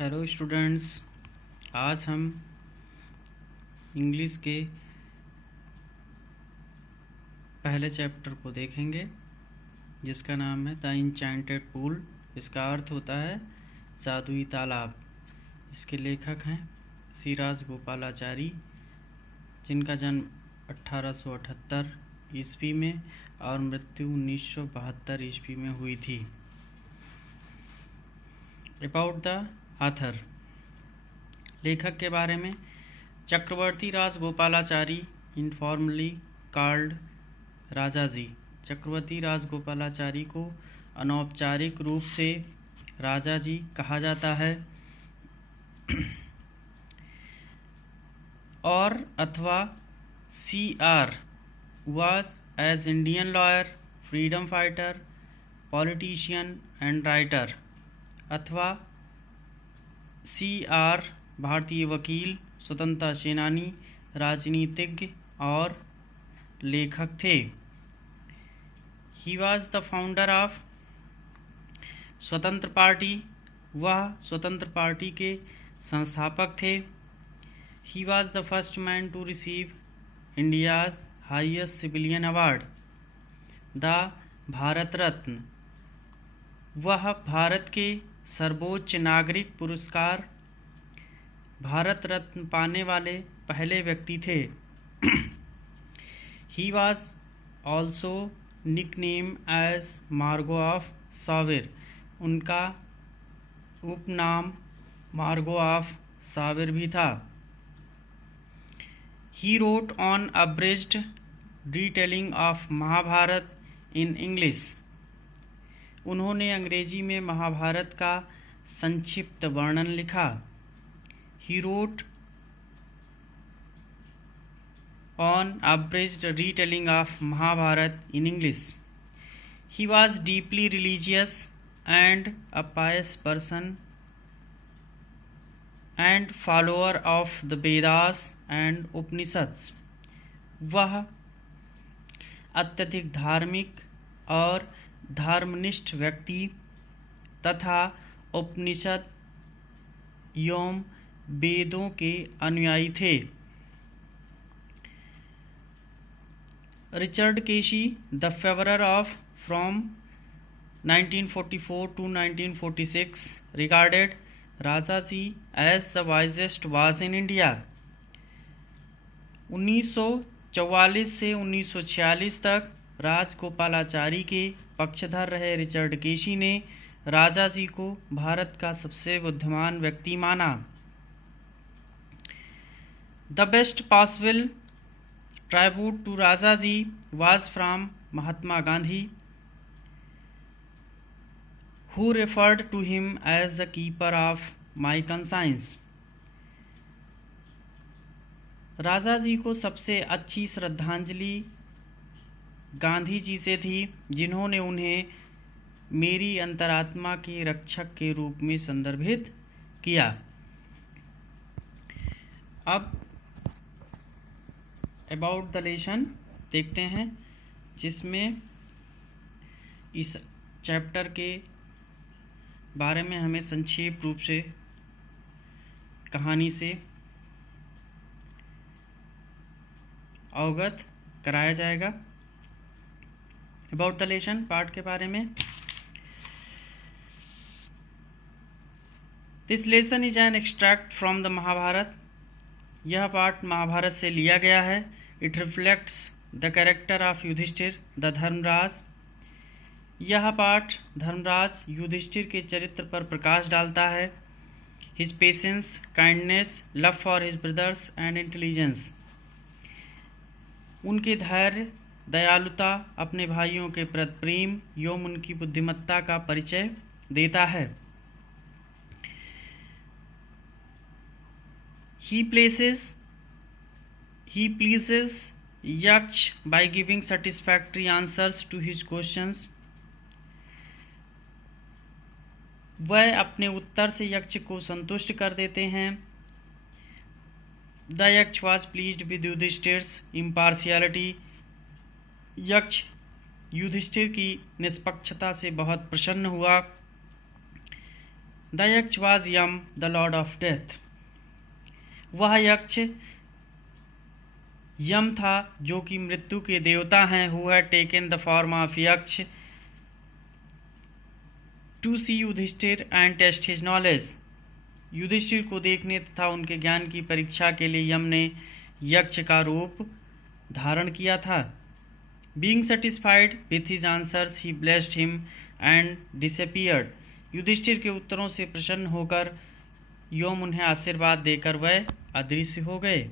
Hello students. आज हम English के पहले चैप्टर को देखेंगे जिसका नाम है द इंचेंटेड पूल। इसका अर्थ होता है जादुई तालाब। इसके लेखक हैं सी राजगोपालाचारी, जिनका जन्म 1878 ईस्वी में और मृत्यु 1972 ईस्वी में हुई थी। अबाउट द ऑथर, लेखक के बारे में। चक्रवर्ती राजगोपालाचारी, इनफॉर्मली कॉल्ड राजाजी। चक्रवर्ती राजगोपालाचारी को अनौपचारिक रूप से राजाजी कहा जाता है और अथवा CR was as Indian lawyer, freedom fighter, politician and writer। अथवा CR भारतीय वकील, स्वतंत्रता सेनानी, राजनीतिज्ञ और लेखक थे। He was the founder of Swatantra Party. वह स्वतंत्र पार्टी के संस्थापक थे। He was the first man to receive India's highest civilian award, the Bharat Ratna. वह भारत के सर्वोच्च नागरिक पुरस्कार भारत रत्न पाने वाले पहले व्यक्ति थे। He was also nickname as Mango of Salem. उनका उपनाम मार्गो ऑफ साविर भी था। He wrote on abridged retelling of Mahabharata in English. उन्होंने अंग्रेजी में महाभारत का संक्षिप्त वर्णन लिखा। He wrote on abridged retelling of Mahabharata in English. He was deeply religious and a pious person and follower of the Vedas and Upanishads. वह अत्यधिक धार्मिक और धर्मनिष्ठ व्यक्ति तथा उपनिषद एवं वेदों के अनुयायी थे। Richard Casey, the favourer of from 1944 to 1946, regarded Rajaji as the wisest was in India. 1944 से 1946 तक राजगोपालाचारी के पक्षधर रहे रिचर्ड केशी ने राजाजी को भारत का सबसे बुद्धिमान व्यक्ति माना। The best possible tribute to Rajaji was from Mahatma Gandhi, who referred to him as the keeper of my conscience। Rajaji को सबसे अच्छी श्रद्धांजलि गांधी जी से थी, जिन्होंने उन्हें मेरी अंतरात्मा के रक्षक के रूप में संदर्भित किया। अब अबाउट द लेसन देखते हैं, जिसमें इस चैप्टर के बारे में हमें संक्षेप रूप से कहानी से अवगत कराया जाएगा। अबाउट द लेसन पार्ट के बारे में। This lesson is an extract from the Mahabharata. यह पाठ महाभारत से लिया गया है। It reflects the character of Yudhishthira the Dharmaraj. यह पाठ धर्मराज युधिष्ठिर के चरित्र पर प्रकाश डालता है। His patience, kindness, love for his brothers and intelligence. उनके धैर्य, दयालुता, अपने भाइयों के प्रति प्रेम एवं उनकी बुद्धिमत्ता का परिचय देता है। He pleases यक्ष by giving satisfactory answers to his questions। वह अपने उत्तर से यक्ष को संतुष्ट कर देते हैं। द यक्ष was pleased with Yudhishthir's impartiality। यक्ष युधिष्ठिर की निष्पक्षता से बहुत प्रसन्न हुआ। The Yaksha was Yama the lord of death. वह यक्ष यम था जो कि मृत्यु के देवता हैं। Who had taken the form of yaksha to see Yudhishthira and test his knowledge. Yudhishthira को देखने तथा उनके ज्ञान की परीक्षा के लिए यम ने यक्ष का रूप धारण किया था। Being satisfied with his answers he blessed him and disappeared. Yudhishthira के उत्तरों से प्रसन्न होकर यम उन्हें आशीर्वाद देकर वह अदृश्य हो गए।